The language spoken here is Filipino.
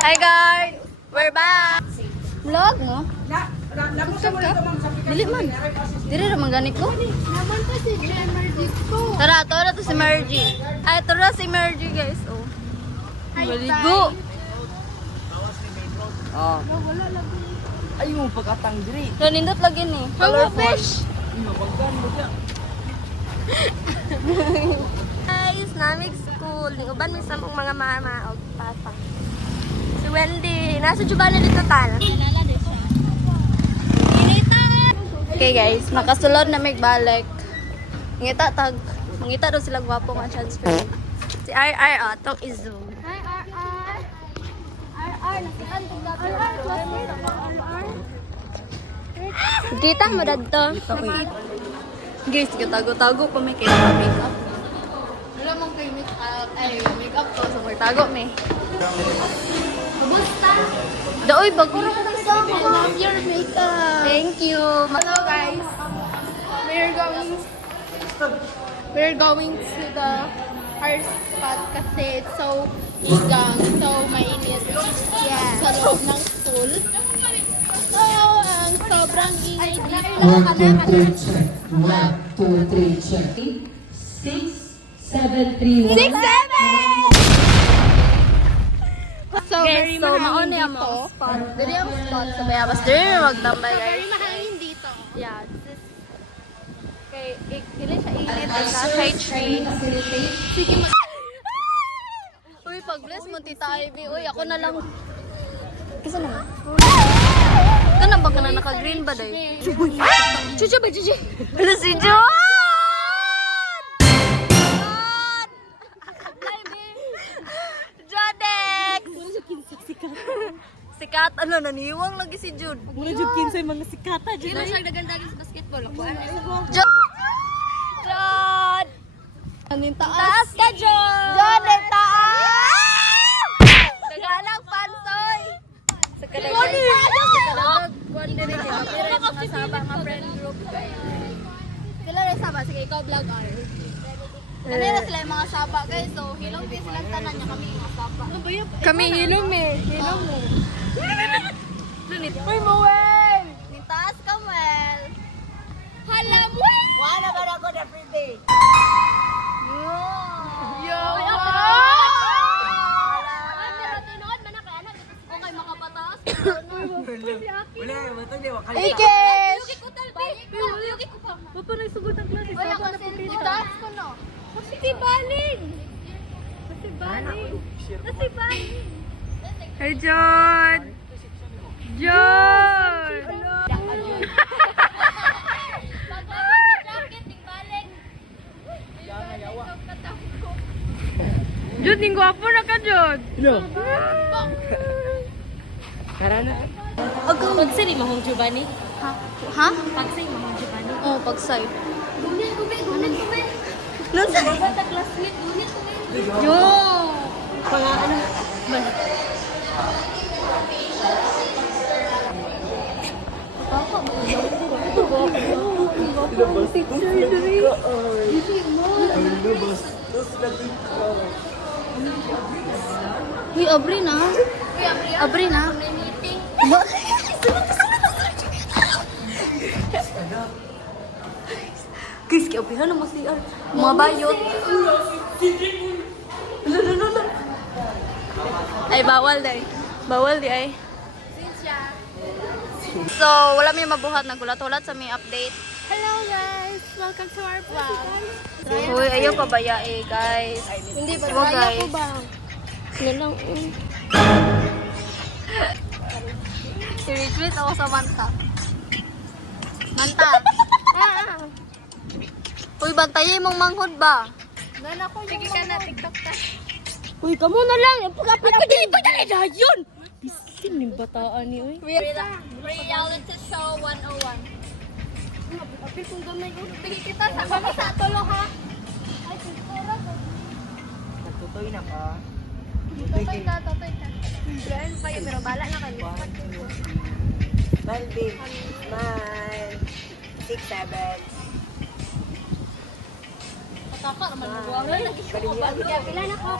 Hi guys! We're back! Vlog mo? Dili man. Dili naman ganit ko. Naman pa si Jenner dito. Tara, tara to si Margie. Ay, tara si Margie guys. Oh. Maligo. Ah. Wala lang. Ay, yung pagkatang diri. Nindot lagi ni. Colorful. Mabanggan mo siya. Guys, namig school. Uban mi sa mga mama o papa. Si Wendy. Nasa Jubana dito tal. Okay guys, makasulod na may balik. Ngita tag. Ngita daw sila gwapo nga chance ko. Si RR oh, tong izo. Hi, RR. RR, nasikan ko gabi. RR, classmate ako, RR. Kita mo dadto. Guys, tago-tago pa may kaya makeup. Wala mong kay Makeup ko so magtago me. Kumusta? Daoy bago ra ko I love your makeup. Thank you. Hello guys. We're going to the car spot kasi it's so igang, so mainit. Yeah. Sa loob ng school. So, ang sobrang ingay dito. 1, 2, 3, check. 1, 2, 3, check. 6, 7, 3, 1. 6-7! So, Guys, so mauna yung mga spot. Dili ang spot sa Bayabas. Dili na magtambay guys. Very mahangin dito. Yeah, this is... Okay, dili siya init. Nasa shade tree. Sige, Uy, pag-bless mo, Tita Ivy. Uy, ako na lang. Kisa na. Ka na ba ka na naka-green ba day? Chucha ba, chucha? Ano si John? Jodex! Sikat, ano, naniwang lagi si Jude. Muna jud kinsay mga sikata jud. Sino siya nagandagin sa basketball? Ako, Jude! Jude! Anin Taas ka, Jude! Jude, taas! Nagalang pansoy! Sa kadadag, kuwan din rin yung mga saba, mga friend group. Sila rin saba. Sige, ikaw vlog R. Ano na sila yung mga saba guys. So, hilong din silang tanan niya kami yung mga saba. Ano ba yun? Kami hilom eh. Hilom eh. Uy, Moel! Nintaas ka, Moel. Hala, Moel! Wala ba ako na free day? Yo! Pero tinuod man na kaya na. Okay, makapataas. Wala, matag di wakal. Ikes! Yugi ko talbi. Yugi ko pa. Papa nagsugod ang klase. Wala ko itaas ko no. Kasi baling. Kasi baling. Kasi baling. Hey, John! John! John, yung gwapo na ka, John! No. Karana. Pagsay mahong Giovanni. Ha? Pagsay mahong Giovanni. Oo, pagsay. Gumin. Nasa? Bata classmate. Gumin. Yo! Mga ano, man. Uy, abri na. Abri na. Guys, kaya abrihan na mo si mga bayot. Lulululul. Ay, bawal day. Bawal di ay. So, wala may mabuhat. Nagulat-ulat sa may update. Hello guys. Welcome to our vlog. Uy, ayaw pabaya eh, guys. Hindi ba? Diba, Kaya guys? ko ba? Yan lang. Si Richard ako sa Manta. Manta. Uy, bantayin mong manghod ba? Nana ko yung ka na TikTok ka. Uy, kamo na lang. Pagkapit ko din. Pagkapit na yun. Biskin yung bataan ni Uy. Reality show 101. Tapi kung gamay ko, bigay kita sa kami sa tulo ha. Ay, siguro ko. Natutoy na ka. Totoy ka. Brian pa yun, pero bala na kami. Smile, babe. Smile. 6, 7. Kakak naman, buwang na. Pila na ko.